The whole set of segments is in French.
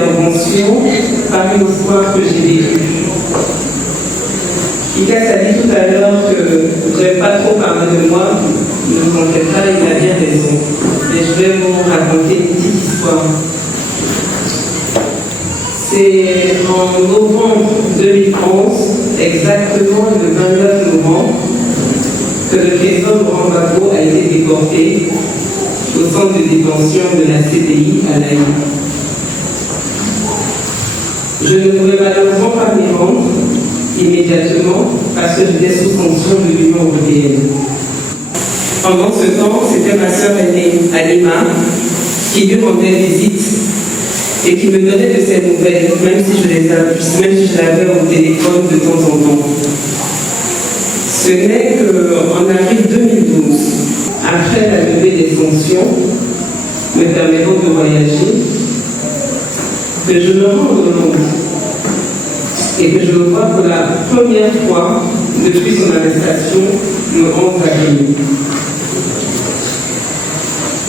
intervention par une histoire que j'ai vécue. Icas a dit tout à l'heure que je n'avais pas trop parlé de moi. Ne vous en faites pas, il a bien raison. Mais je vais vous raconter une petite histoire. C'est en novembre 2011, exactement le 29 novembre, que le président Laurent Gbagbo a été déporté au centre de détention de la CPI à l'AI. Je ne pouvais malheureusement pas m'y rendre immédiatement parce que j'étais sous sanction de l'Union européenne. Pendant ce temps, c'était ma sœur aînée, Alima, qui lui rendait visite et qui me donnait de ses nouvelles, même si je l'avais au téléphone de temps en temps. Ce n'est qu'en avril 2012, après la levée des sanctions me permettant de voyager, que je me rends au Londres et que je le vois pour la première fois depuis son arrestation le 11 avril.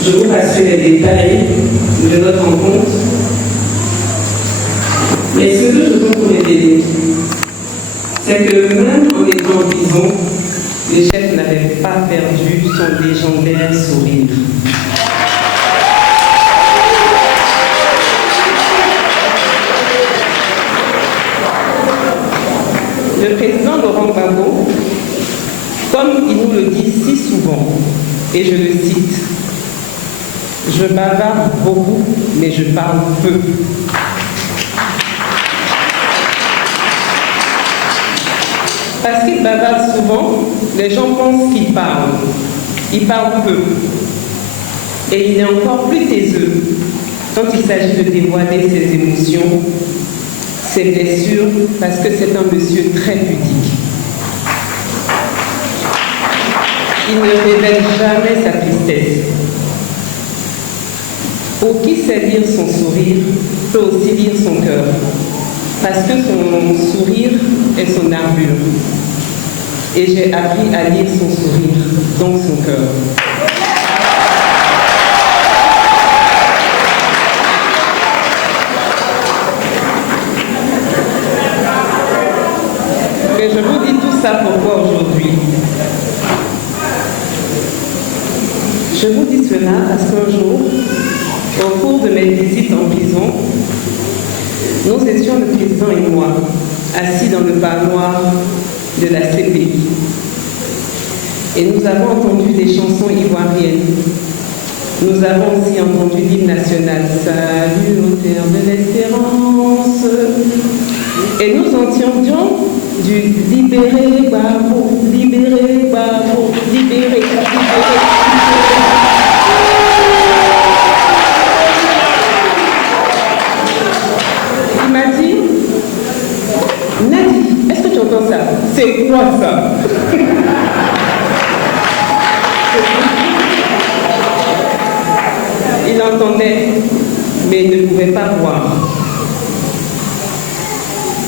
Je vous passerai les détails de notre rencontre. Mais ce que je veux vous révéler, c'est que même en étant en prison, le chef n'avait pas perdu son légendaire sourire. Le président Laurent Gbagbo, comme il nous le dit si souvent, et je le cite, « Je bavarde beaucoup, mais je parle peu ». Parce qu'il bavarde souvent, les gens pensent qu'il parle. Il parle peu. Et il est encore plus taiseux quand il s'agit de dévoiler ses émotions, ses blessures, parce que c'est un monsieur très pudique. Il ne révèle jamais sa tristesse. Pour qui sait lire son sourire, peut aussi lire son cœur, parce que son sourire est son armure. Et j'ai appris à lire son sourire dans son cœur. Mais je vous dis tout ça pourquoi aujourd'hui? Je vous dis cela parce qu'un jour, au cours de mes visites en prison, nous étions, le président et moi, assis dans le parloir de la CPI. Et nous avons entendu des chansons ivoiriennes. Nous avons aussi entendu l'hymne national, Salut au terre de l'espérance. Et nous entendions du libéré Gbagbo, libéré Gbagbo, libéré, libéré. Il m'a dit, Nadi, est-ce que tu entends ça? C'est quoi ça? Il entendait, mais il ne pouvait pas voir.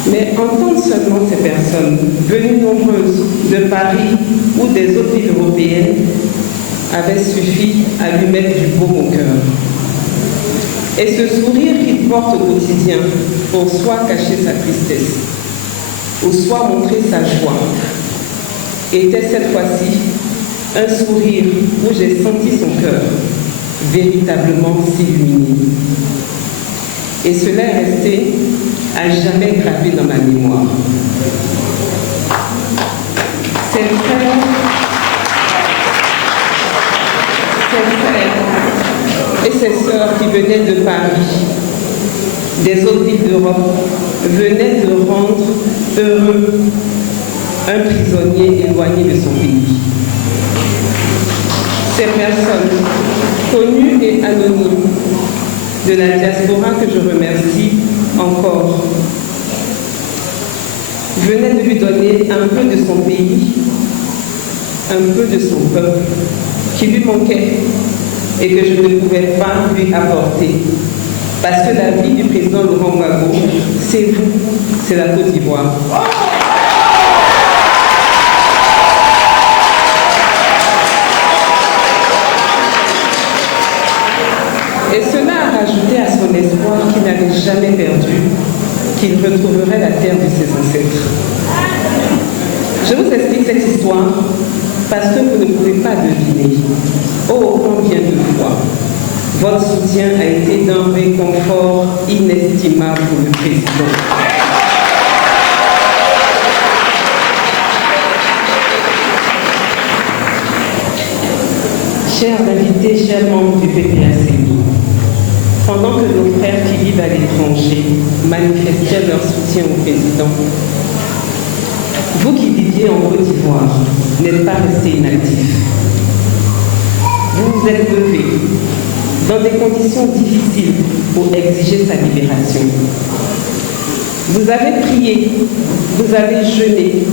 Mais entendre seulement ces personnes, venues nombreuses de Paris ou des autres villes européennes, avait suffi à lui mettre du baume au cœur. Et ce sourire qu'il porte au quotidien pour soit cacher sa tristesse, ou soit montrer sa joie, était cette fois-ci un sourire où j'ai senti son cœur véritablement s'illuminer. Et cela est resté à jamais gravé dans ma mémoire. Ses frères et ses sœurs qui venaient de Paris, des autres villes d'Europe, venaient de rendre heureux un prisonnier éloigné de son pays. Ces personnes, connues et anonymes, de la diaspora que je remercie encore, venaient de lui donner un peu de son pays, un peu de son peuple, qui lui manquait et que je ne pouvais pas lui apporter. Parce que la vie du président Laurent Gbagbo, c'est vous, c'est la Côte d'Ivoire. Et cela a rajouté à son espoir qui n'avait jamais perdu, qu'il retrouverait la terre de ses ancêtres. Je vous explique cette histoire parce que vous ne pouvez pas deviner, oh combien de fois, votre soutien a été d'un réconfort inestimable pour le président. Chers invités, chers membres du PPAC, pendant que nos frères qui vivent à l'étranger manifestaient leur soutien au président, vous qui viviez en Côte d'Ivoire n'êtes pas restés inactifs. Vous vous êtes levés dans des conditions difficiles pour exiger sa libération. Vous avez prié, vous avez jeûné,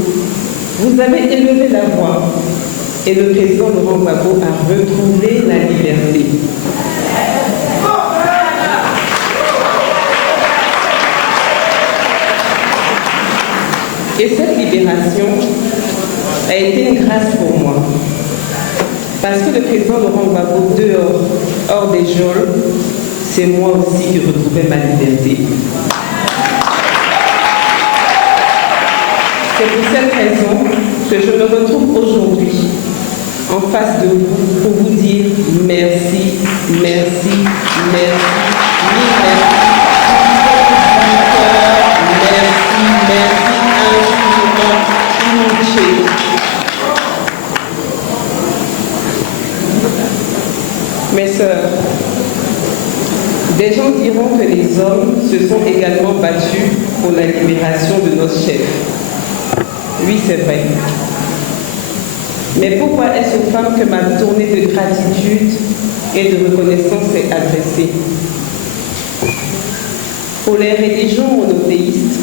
vous avez élevé la voix et le président Laurent Gbagbo a retrouvé la liberté. Et cette libération a été une grâce pour moi. Parce que le président Laurent Gbagbo, dehors, hors des geôles, c'est moi aussi qui retrouvais ma liberté. C'est pour cette raison que je me retrouve aujourd'hui en face de vous pour vous dire merci, merci, merci, mille merci. Mes sœurs, des gens diront que les hommes se sont également battus pour la libération de nos chefs. Oui, c'est vrai. Mais pourquoi est-ce aux femmes que ma tournée de gratitude et de reconnaissance est adressée? Pour les religions monothéistes,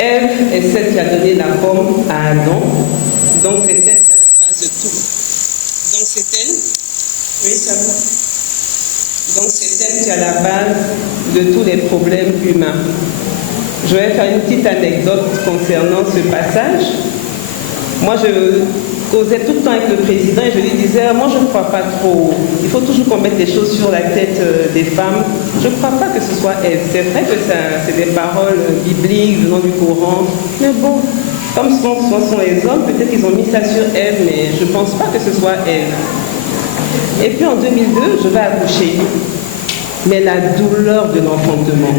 Ève est celle qui a donné la pomme à Adam, donc c'est elle qui est à la base de tout. Donc c'est elle. Oui, ça va. Donc c'est elle qui est à la base de tous les problèmes humains. Je vais faire une petite anecdote concernant ce passage. Moi, je causais tout le temps avec le président et je lui disais, moi je ne crois pas trop. Il faut toujours qu'on mette des choses sur la tête des femmes. Je ne crois pas que ce soit Ève. C'est vrai que c'est des paroles bibliques venant du Coran. Mais bon, comme souvent sont les hommes, peut-être qu'ils ont mis ça sur Ève, mais je ne pense pas que ce soit Ève. Et puis en 2002, je vais accoucher. Mais la douleur de l'enfantement,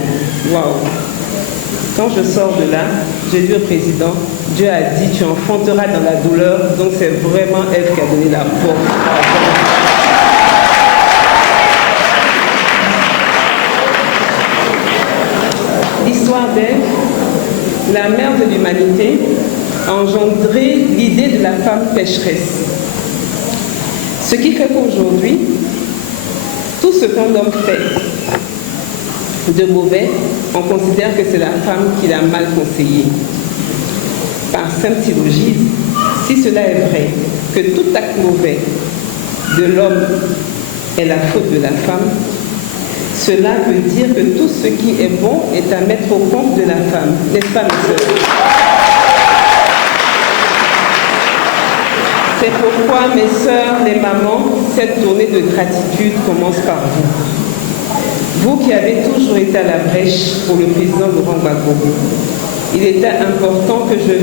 waouh! Quand je sors de là, j'ai dit au président, Dieu a dit, tu enfanteras dans la douleur, donc c'est vraiment Ève qui a donné la force. L'histoire d'Ève, la mère de l'humanité, a engendré l'idée de la femme pécheresse. Ce qui fait qu'aujourd'hui, tout ce qu'un homme fait de mauvais, on considère que c'est la femme qui l'a mal conseillé. Par simple syllogisme, si cela est vrai, que tout acte mauvais de l'homme est la faute de la femme, cela veut dire que tout ce qui est bon est à mettre au compte de la femme. N'est-ce pas, mes sœurs? C'est pourquoi, mes sœurs, les mamans, cette tournée de gratitude commence par vous. Vous qui avez toujours été à la brèche pour le président Laurent Gbagbo, il était important que je